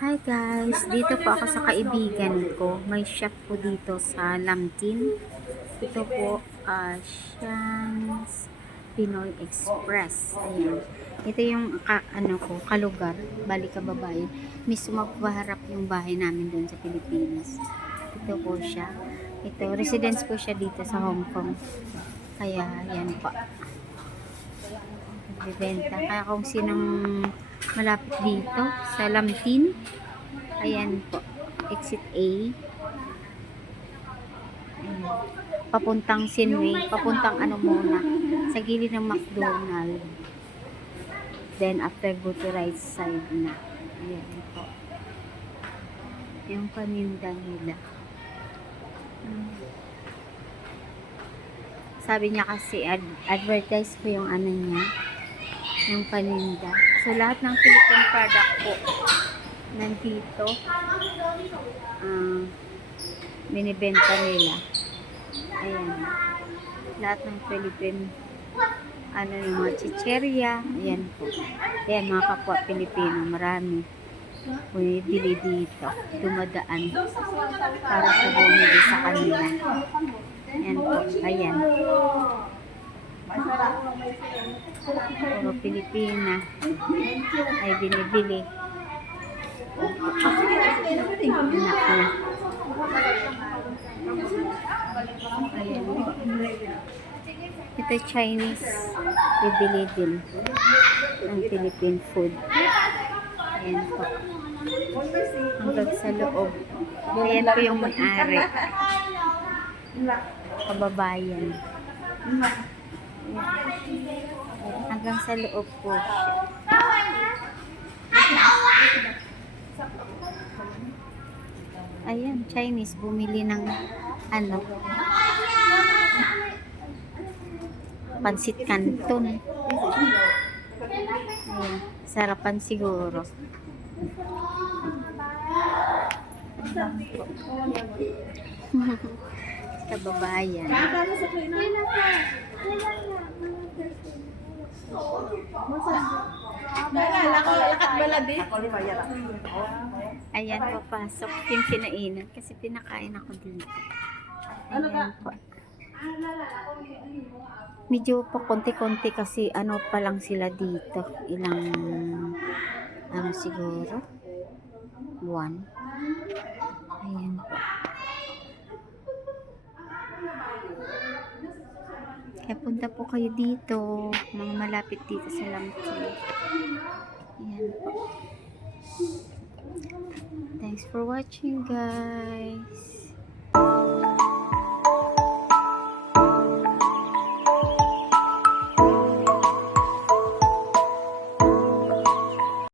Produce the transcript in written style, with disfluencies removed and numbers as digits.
Hi guys, dito po ako sa kaibigan ko. May shop po dito sa Lamtin. Ito po, Shan's Pinoy Express. Ayan. Ito yung kalugar, bali kababayan. Mismo magpaharap yung bahay namin doon sa Pilipinas. Ito po siya. Ito, residence po siya dito sa Hong Kong. Kaya, yan po. Nagbibenta. Kaya kung sinong malapit dito sa Lamtin, ayan po, exit A. Ayan. Papuntang Sinway, papuntang muna, sa gilid ng McDonald. Then after go to right side na. Ayan po. Yung paninda nila. Sabi niya kasi advertise ko yung niya, yung paninda. So lahat ng Philippine product po nandito, binibenta nila. Ayan, lahat ng Philippine, yung mga chicheria, ayan po. Ayan, mga kapwa Pilipino, marami bumibili dito, dumadaan para po bumili sa kanila. Ayan po, ayan. Puro Pilipina ay binibili. Ayan. Ito Chinese, bibili din ng Philippine food. Ayan po, hanggang sa loob. Ayan po yung may-ari, kababayan. Hanggang sa loob po siya. Ayan, Chinese, bumili ng pansit canton. Ayan, sarapan siguro. Kababayan. Ayan, papasok yung kinainan kasi pinakain ako dito. Ayan po. Medyo pa konti-konti kasi pa lang sila dito. Ilang siguro 1. Ayan po. Kaya punta po kayo dito, mga malapit dito sa Lamtin. Ayan po. Thanks for watching guys.